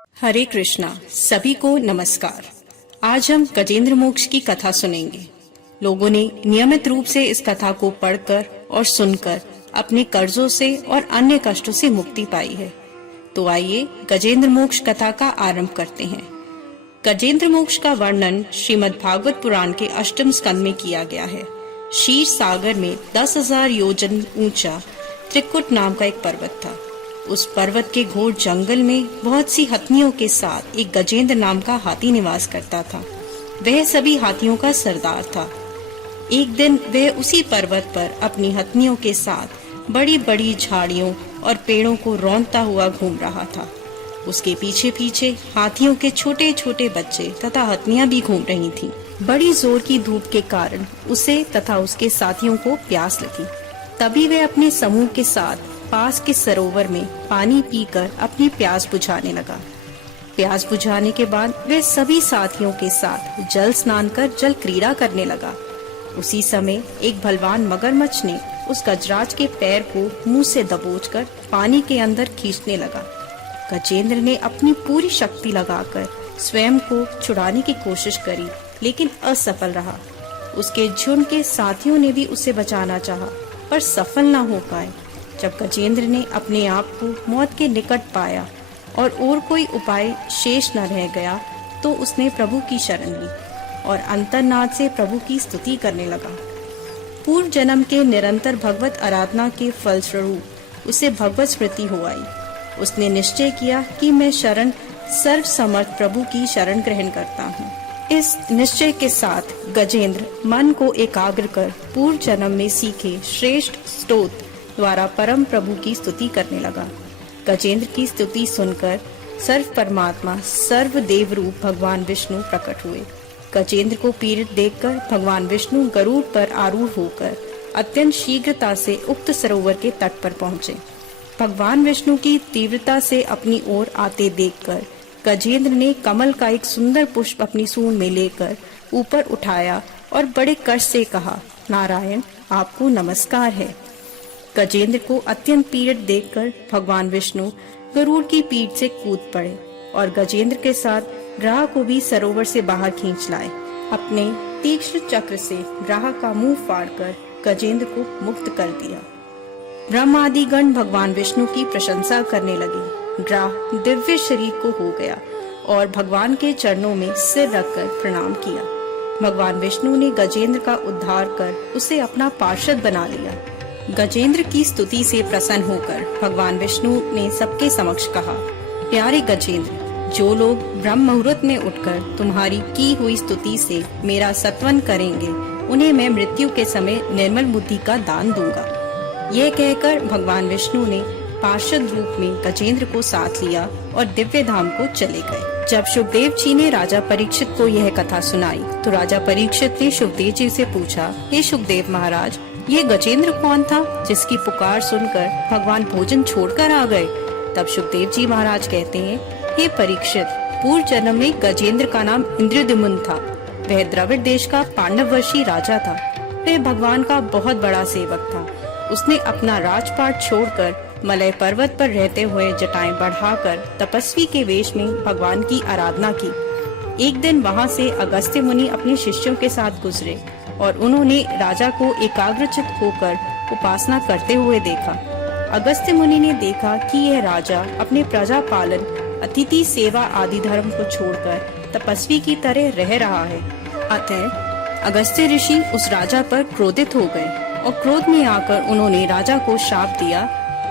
हरे कृष्णा। सभी को नमस्कार। आज हम गजेंद्र मोक्ष की कथा सुनेंगे। लोगों ने नियमित रूप से इस कथा को पढ़कर और सुनकर अपने कर्जों से और अन्य कष्टों से मुक्ति पाई है। तो आइए गजेंद्र मोक्ष कथा का आरंभ करते हैं। गजेंद्र मोक्ष का वर्णन श्रीमद् भागवत पुराण के 8वें स्कंद में किया गया है। क्षीर सागर में 10,000 योजन ऊंचा त्रिकुट नाम का एक पर्वत था। उस पर्वत के घोर जंगल में बहुत सी हथनियों के साथ एक गजेंद्र नाम का हाथी निवास करता था। वह सभी हाथियों का सरदार था। एक दिन वह उसी पर्वत पर अपनी हथनियों के साथ बड़ी बड़ी झाड़ियों और पेड़ों को रौंदता हुआ घूम रहा था। उसके पीछे पीछे हाथियों के छोटे छोटे बच्चे तथा हथनियां भी घूम रही थीं। बड़ी जोर की धूप के कारण उसे तथा उसके साथियों को प्यास लगी। तभी वह अपने समूह के साथ पास के सरोवर में पानी पीकर अपनी प्यास बुझाने लगा। प्यास बुझाने के बाद वह सभी साथियों के साथ जल स्नान कर जल क्रीड़ा करने लगा। उसी समय एक बलवान मगरमच्छ ने उस गजराज के पैर को मुंह से दबोचकर पानी के अंदर खींचने लगा। गजेंद्र ने अपनी पूरी शक्ति लगाकर स्वयं को छुड़ाने की कोशिश करी, लेकिन असफल रहा। उसके झुंड के साथियों ने भी उसे बचाना चाहा, पर सफल न हो पाए। जब गजेंद्र ने अपने आप को मौत के निकट पाया और कोई उपाय शेष न रह गया, तो उसने प्रभु की शरण ली और अंतर्नाद से प्रभु की स्तुति करने लगा। पूर्व जन्म के निरंतर भगवत आराधना के फलस्वरूप उसे भगवत स्मृति हो आई। उसने निश्चय किया कि मैं शरण सर्व समर्थ प्रभु की शरण ग्रहण करता हूँ। इस निश्चय के साथ गजेंद्र मन को एकाग्र कर पूर्व जन्म में सीखे श्रेष्ठ स्तोत्र द्वारा परम प्रभु की स्तुति करने लगा। गजेंद्र की स्तुति सुनकर सर्व परमात्मा सर्व देव रूप भगवान विष्णु प्रकट हुए। गजेंद्र को पीड़ित देखकर भगवान विष्णु गरुड़ पर आरूढ़ होकर अत्यंत शीघ्रता से उक्त सरोवर के तट पर पहुँचे। भगवान विष्णु की तीव्रता से अपनी ओर आते देखकर गजेंद्र ने कमल का एक सुंदर पुष्प अपनी सूंड में लेकर ऊपर उठाया और बड़े कष्ट से कहा, नारायण, आपको नमस्कार है। गजेंद्र को अत्यंत पीड़ित देखकर भगवान विष्णु गरुड़ की पीठ से कूद पड़े और गजेंद्र के साथ ग्राह को भी सरोवर से बाहर खींच लाए। अपने तीक्ष्ण चक्र से ग्राह का मुंह फाड़कर गजेंद्र को मुक्त कर दिया। ब्रह्म आदि गण भगवान विष्णु की प्रशंसा करने लगे। ग्राह दिव्य शरीर को हो गया और भगवान के चरणों में सिर रखकर प्रणाम किया। भगवान विष्णु ने गजेंद्र का उद्धार कर उसे अपना पार्षद बना लिया। गजेंद्र की स्तुति से प्रसन्न होकर भगवान विष्णु ने सबके समक्ष कहा, प्यारे गजेंद्र, जो लोग ब्रह्म मुहूर्त में उठकर तुम्हारी की हुई स्तुति से मेरा सत्वन करेंगे, उन्हें मैं मृत्यु के समय निर्मल बुद्धि का दान दूंगा। यह कहकर भगवान विष्णु ने पार्षद रूप में गजेंद्र को साथ लिया और दिव्य धाम को चले गए। जब शुकदेव जी ने राजा परीक्षित को यह कथा सुनाई, तो राजा परीक्षित ने शुकदेव जी से पूछा, हे शुकदेव महाराज, ये गजेंद्र कौन था जिसकी पुकार सुनकर भगवान भोजन छोड़कर आ गए? तब शुकदेव जी महाराज कहते हैं, हे परीक्षित, पूर्व जन्म में गजेंद्र का नाम इंद्रद्युम्न था। वह द्रविड़ देश का पांडववंशी राजा था। वह भगवान का बहुत बड़ा सेवक था। उसने अपना राजपाट छोड़कर मलय पर्वत पर रहते हुए जटाएं बढ़ाकर तपस्वी के वेश में भगवान की आराधना की। एक दिन वहाँ से अगस्त्य मुनि अपने शिष्यों के साथ गुजरे और उन्होंने राजा को एकाग्रचित होकर उपासना करते हुए देखा। अगस्त्य मुनि ने देखा कि यह राजा अपने प्रजा पालन, अतिथि सेवा आदि धर्म को छोड़कर तपस्वी की तरह रह रहा है। अतः अगस्त्य ऋषि उस राजा पर क्रोधित हो गए और क्रोध में आकर उन्होंने राजा को शाप दिया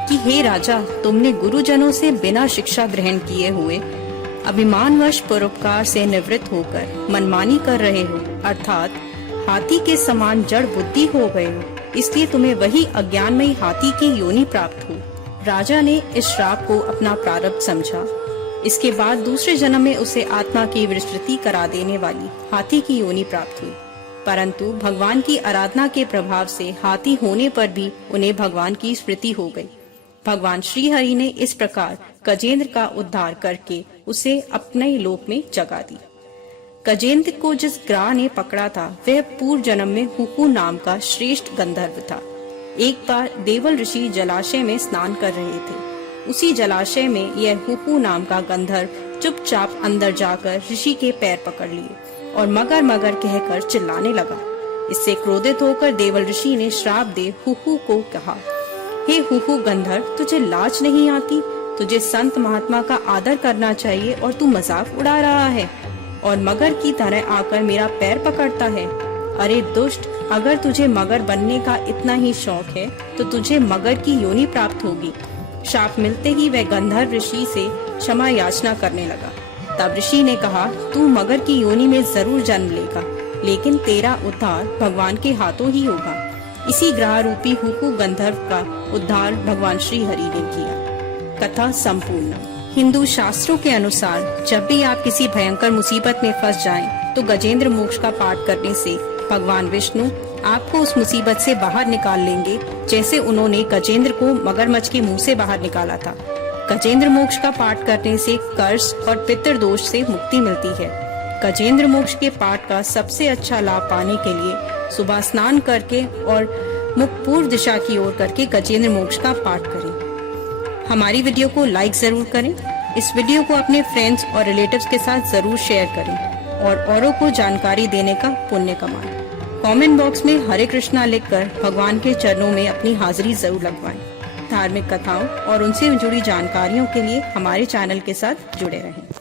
कि हे राजा, तुमने गुरुजनों से बिना शिक्षा ग्रहण किए हुए अभिमानवश परोपकार से निवृत्त होकर मनमानी कर रहे हो, अर्थात हाथी के समान जड़ बुद्धि हो गए हो, इसलिए तुम्हें वही अज्ञानमयी हाथी की योनि प्राप्त हो। राजा ने इस श्राप को अपना प्रारब्ध समझा। इसके बाद दूसरे जन्म में उसे आत्मा की विस्तृति करा देने वाली हाथी की योनि प्राप्त हुई। परंतु भगवान की आराधना के प्रभाव से हाथी होने पर भी उन्हें भगवान की स्मृति हो गई। भगवान श्री हरि ने इस प्रकार गजेंद्र का उद्धार करके उसे अपने लोक में जगा दी। गजेंद्र को जिस ग्राह ने पकड़ा था, वह पूर्व जन्म में हुकू नाम का श्रेष्ठ गंधर्व था। एक बार देवल ऋषि जलाशय में स्नान कर रहे थे। उसी जलाशय में यह हुपू नाम का गंधर्व चुपचाप अंदर जाकर ऋषि के पैर पकड़ लिए और मगर मगर कहकर चिल्लाने लगा। इससे क्रोधित होकर देवल ऋषि ने श्राप दे हुहु को कहा, हे हुहु गंधर्व, तुझे लाज नहीं आती? तुझे संत महात्मा का आदर करना चाहिए और तू मजाक उड़ा रहा है और मगर की तरह आकर मेरा पैर पकड़ता है। अरे दुष्ट, अगर तुझे मगर बनने का इतना ही शौक है तो तुझे मगर की योनि प्राप्त होगी। शाप मिलते ही वह गंधर्व ऋषि से क्षमा याचना करने लगा। तब ऋषि ने कहा, तू मगर की योनि में जरूर जन्म लेगा, लेकिन तेरा उद्धार भगवान के हाथों ही होगा। इसी ग्रह रूपी हुहु गंधर्व का उद्धार भगवान श्री हरि ने किया। कथा संपूर्ण। हिंदू शास्त्रों के अनुसार जब भी आप किसी भयंकर मुसीबत में फंस जाएं, तो गजेंद्र मोक्ष का पाठ करने से भगवान विष्णु आपको उस मुसीबत से बाहर निकाल लेंगे, जैसे उन्होंने गजेंद्र को मगरमच्छ के मुंह से बाहर निकाला था। गजेंद्र मोक्ष का पाठ करने से कर्ज और पितृदोष से मुक्ति मिलती है। गजेंद्र मोक्ष के पाठ का सबसे अच्छा लाभ पाने के लिए सुबह स्नान करके और मुख पूर्व दिशा की ओर करके गजेंद्र मोक्ष का पाठ करें। हमारी वीडियो को लाइक जरूर करें। इस वीडियो को अपने फ्रेंड्स और रिलेटिव्स के साथ जरूर शेयर करें और औरों को जानकारी देने का पुण्य कमाएं। कमेंट बॉक्स में हरे कृष्णा लिखकर भगवान के चरणों में अपनी हाजिरी जरूर लगवाएं। धार्मिक कथाओं और उनसे जुड़ी जानकारियों के लिए हमारे चैनल के साथ जुड़े रहें।